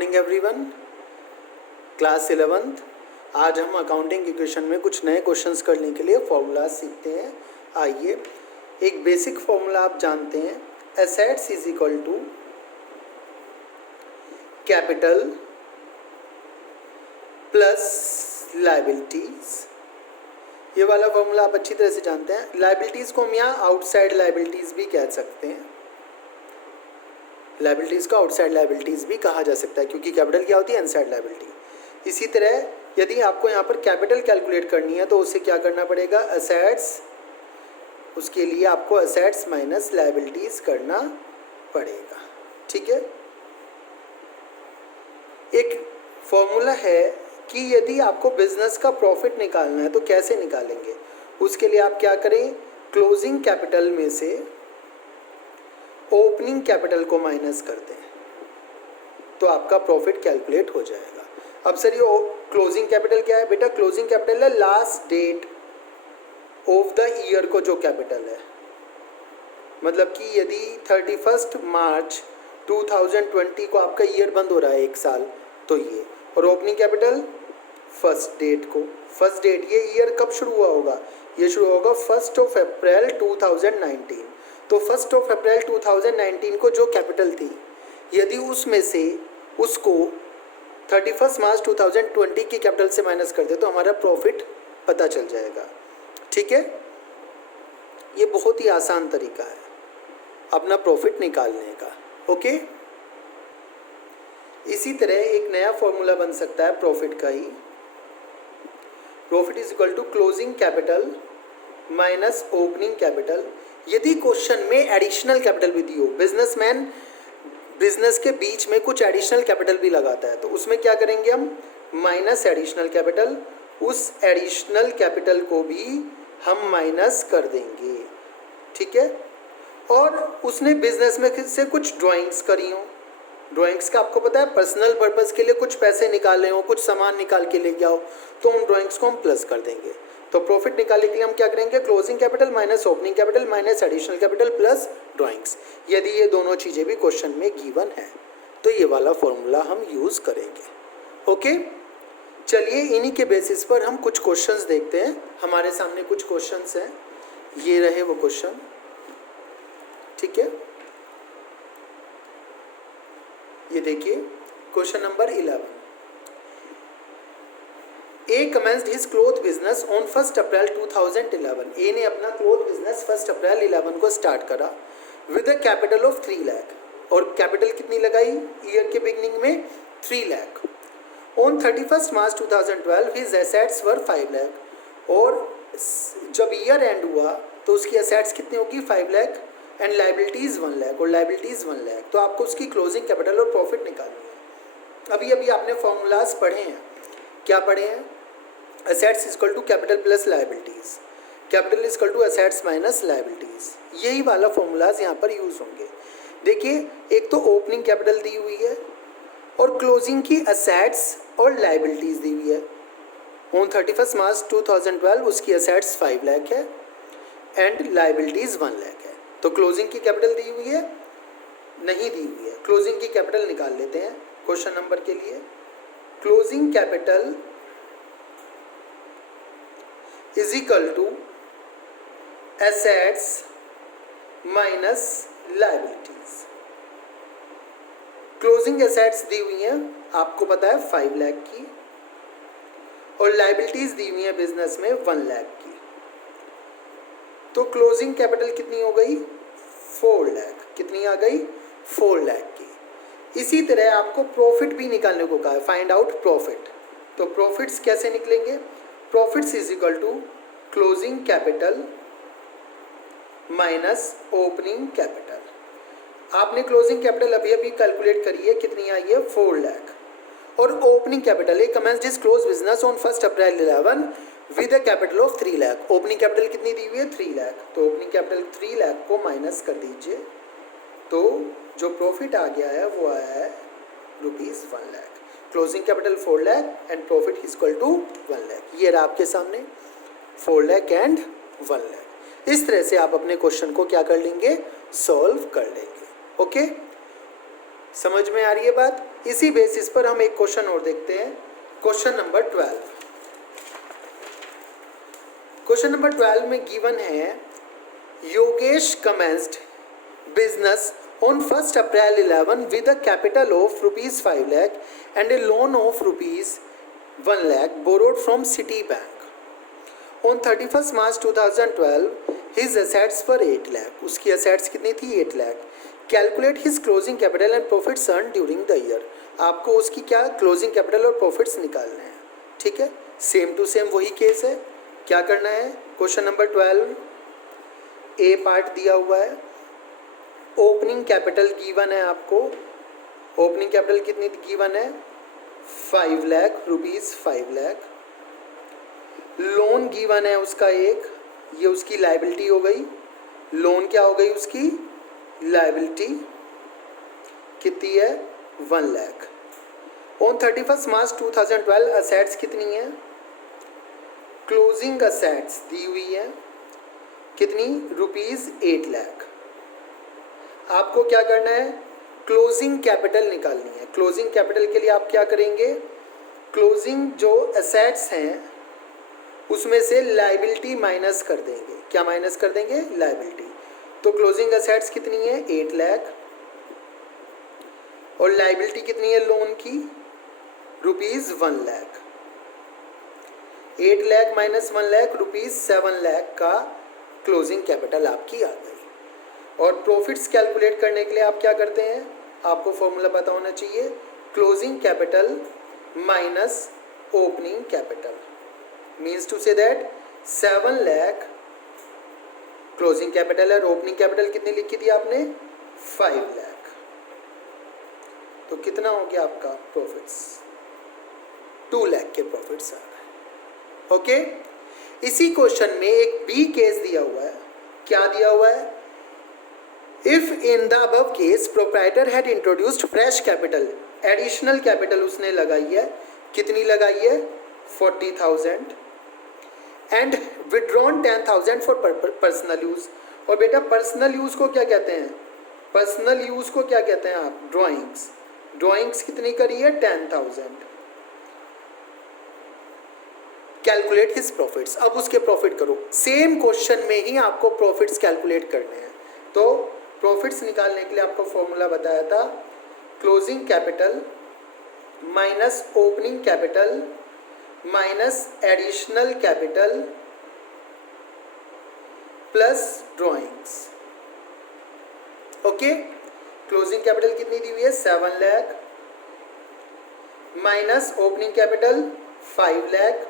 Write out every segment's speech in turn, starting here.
Morning everyone. Class 11th। आज हम accounting equation में कुछ नए क्वेश्चंस करने के लिए फॉर्मूलाज सीखते हैं। आइए, एक बेसिक फॉर्मूला आप जानते हैं, assets is equal to capital plus liabilities. ये वाला फॉर्मूला आप अच्छी तरह से जानते हैं। लायबिलिटीज को हम यहाँ आउटसाइड लायबिलिटीज भी कह सकते हैं। लायबिलिटीज़ को आउटसाइड लायबिलिटीज़ भी कहा जा सकता है, क्योंकि कैपिटल क्या होती है, इनसाइड लायबिलिटी। इसी तरह यदि आपको यहाँ पर कैपिटल कैलकुलेट करनी है तो उसे क्या करना पड़ेगा, असेट्स, उसके लिए आपको असेट्स माइनस लायबिलिटीज़ करना पड़ेगा। ठीक है। एक फॉर्मूला है कि यदि आपको बिजनेस का प्रॉफिट निकालना है तो कैसे निकालेंगे। उसके लिए आप क्या करें, क्लोजिंग कैपिटल में से ओपनिंग कैपिटल को माइनस कर दें तो आपका प्रॉफिट कैलकुलेट हो जाएगा। अब सर ये क्लोजिंग कैपिटल क्या है बेटा, क्लोजिंग कैपिटल है last date of the year को जो कैपिटल है, मतलब कि यदि 31 मार्च 2020 को आपका ईयर बंद हो रहा है एक साल, तो ये, और ओपनिंग कैपिटल फर्स्ट डेट को, फर्स्ट डेट, ये ईयर कब शुरू हुआ होगा, ये शुरू होगा 1 अप्रैल 2019। तो 1 अप्रैल 2019 को जो कैपिटल थी, यदि उसमें से उसको 31 मार्च 2020 की कैपिटल से माइनस कर दे तो हमारा प्रॉफिट पता चल जाएगा। ठीक है। ये बहुत ही आसान तरीका है अपना प्रॉफिट निकालने का। ओके। इसी तरह एक नया फॉर्मूला बन सकता है प्रॉफिट का ही। Profit is equal to closing capital minus opening capital. यदि क्वेश्चन में एडिशनल कैपिटल भी दी हो, बिजनेसमैन बिजनेस के बीच में कुछ एडिशनल कैपिटल भी लगाता है, तो उसमें क्या करेंगे हम, माइनस एडिशनल कैपिटल, उस एडिशनल कैपिटल को भी हम माइनस कर देंगे। ठीक है। और उसने बिजनेस में से कुछ ड्राइंग्स करी हो, ड्राइंग्स का आपको पता है पर्सनल पर्पस के लिए कुछ पैसे निकाले हो, कुछ सामान निकाल के ले गया हो, तो उन ड्राइंग्स को हम प्लस कर देंगे। तो प्रॉफिट निकालने के लिए हम क्या करेंगे, closing capital minus opening capital minus additional capital plus drawings. यदि ये दोनों चीज़ें भी क्वेश्चन में गिवन है तो ये वाला फॉर्मूला हम यूज़ करेंगे। ओके। चलिए, इन्हीं के बेसिस पर हम कुछ क्वेश्चंस देखते हैं। हमारे सामने कुछ क्वेश्चंस हैं, ये रहे वो क्वेश्चन। ठीक है। ये देखिए question number 11। A commenced his cloth business on 1 अप्रैल 2011। ए ने अपना क्लोथ बिजनेस 1 अप्रैल 11 को स्टार्ट करा with a capital of 3 lakh, और कैपिटल कितनी लगाई ईयर के बिगनिंग में, 3 lakh. On 31 March 2012 his assets were 5 lakh, और जब ईयर एंड हुआ तो उसकी एसेट्स कितनी होगी, 5 लाख, एंड लाइबिलिटीज 1 लाख, और लाइबिलिटीज 1 लाख। तो आपको उसकी क्लोजिंग कैपिटल और प्रॉफिट निकालनी है। अभी अभी आपने फॉर्मूलाज पढ़े हैं, क्या पढ़े हैं, assets is equal to capital plus liabilities, capital is equal to assets minus liabilities. यही वाला फॉर्मूलाज यहाँ पर यूज होंगे। देखिए, एक तो ओपनिंग कैपिटल दी हुई है और क्लोजिंग की एसेट्स और लाइबिलिटीज दी हुई है। ऑन 31 मार्च 2012 उसकी एसेट्स 5 लाख है एंड लाइबिलिटीज 1 लाख है। तो क्लोजिंग की कैपिटल दी हुई है, नहीं दी हुई है, क्लोजिंग की कैपिटल निकाल लेते हैं क्वेश्चन नंबर के लिए। Closing capital is equal to assets minus liabilities. Closing assets दी हुई हैं, आपको पता है 5 लाख की, और लाइबिलिटीज दी हुई है बिजनेस में 1 लाख की। तो क्लोजिंग कैपिटल कितनी हो गई, 4 लाख। कितनी आ गई, 4 लाख की। इसी तरह आपको प्रॉफिट भी निकालने को कहा है, फाइंड आउट प्रॉफिट। तो प्रॉफिट्स कैसे निकलेंगे, profits is equal to closing capital minus opening capital. आपने क्लोजिंग कैपिटल अभी अभी कैलकुलेट करी है, कितनी आई है, 4 लाख, और opening capital, A commenced his close business on 1 April 11 with a capital of 3 lakh. Opening capital कितनी दी हुई है, 3 लाख। तो ओपनिंग कैपिटल 3 लाख को माइनस कर दीजिए, तो जो प्रॉफिट आ गया है वो आया है rupees 1 lakh. Closing capital 4 lakh and profit is equal to 1 lakh. ये रहा आपके सामने 4 लाख एंड 1 लाख। इस तरह से आप अपने क्वेश्चन को क्या कर लेंगे, सॉल्व कर लेंगे। ओके, समझ में आ रही है बात। इसी बेसिस पर हम एक क्वेश्चन और देखते हैं, क्वेश्चन नंबर 12। क्वेश्चन नंबर 12 में गिवन है Yogesh commenced business on 1st April 11 with a capital of rupees 5 lakh and a loan of rupees 1 lakh borrowed from Citibank. On 31st March 2012 his assets were 8 lakh. उसकी assets कितनी थी? 8 lakh. Calculate his closing capital and profits earned during the year. आपको उसकी क्या closing capital और profits निकालने हैं, ठीक है। सेम टू सेम वही केस है। क्या करना है? क्वेश्चन नंबर 12 ए पार्ट दिया हुआ है। ओपनिंग कैपिटल गिवन है आपको। ओपनिंग कैपिटल कितनी गिवन है? 5 lakh rupees, 5 lakh. Loan given है उसका एक, ये उसकी लायबिलिटी हो गई। लोन क्या हो गई उसकी? लायबिलिटी कितनी है? 1 लाख। ऑन 31 मार्च 2012 असेट्स कितनी है? क्लोजिंग असेट्स दी हुई है कितनी? रुपीज़ 8 लाख। आपको क्या करना है? क्लोजिंग कैपिटल निकालनी है। क्लोजिंग कैपिटल के लिए आप क्या करेंगे? क्लोजिंग जो असेट्स हैं उसमें से लायबिलिटी माइनस कर देंगे। क्या माइनस कर देंगे? लायबिलिटी। तो क्लोजिंग असेट्स कितनी है? 8 लाख। और लायबिलिटी कितनी है लोन की? Rupees 1 lakh. 8 lakh minus 1 lakh, rupees 7 lakh का क्लोजिंग कैपिटल आपकी आ गई। और प्रॉफिट्स कैलकुलेट करने के लिए आप क्या करते हैं? आपको फॉर्मूला पता होना चाहिए, closing capital minus opening capital. Means to say that 7 lakh closing capital है, ओपनिंग कैपिटल कितनी लिखी थी आपने? 5 लाख। तो कितना हो गया आपका प्रॉफिट्स? 2 लाख के प्रॉफिट्स आ गए। ओके। इसी क्वेश्चन में एक बी केस दिया हुआ है। क्या दिया हुआ है? If in the above case proprietor had introduced fresh capital, additional capital उसने लगाई है, कितनी लगाई है? 40,000 and withdrawn 10,000 for personal use। और बेटा पर्सनल यूज को क्या कहते हैं? पर्सनल यूज को क्या कहते हैं आप? ड्राइंग्स। ड्राइंग्स कितनी करी है? 10,000। Calculate his profits. अब उसके प्रॉफिट करो। सेम क्वेश्चन में ही आपको प्रॉफिट्स कैलकुलेट करने हैं। तो प्रॉफिट्स निकालने के लिए आपको फॉर्मूला बताया था, closing capital minus opening capital minus additional capital plus drawings. Okay. Closing capital कितनी दी हुई है? 7 lakh minus opening capital 5 lakh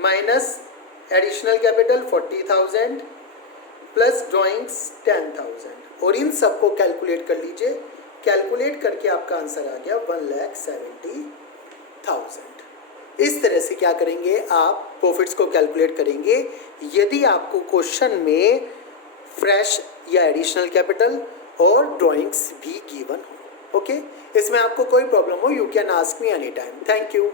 minus additional capital 40,000 plus drawings 10,000। और इन सबको कैलकुलेट कर लीजिए। कैलकुलेट करके आपका आंसर आ गया 1,70,000। इस तरह से क्या करेंगे आप? प्रॉफिट्स को कैलकुलेट करेंगे। यदि आपको क्वेश्चन में फ्रेश या एडिशनल कैपिटल और ड्राइंग्स भी गिवन हो। ओके। इसमें आपको कोई प्रॉब्लम हो, you can ask me any time. Thank you.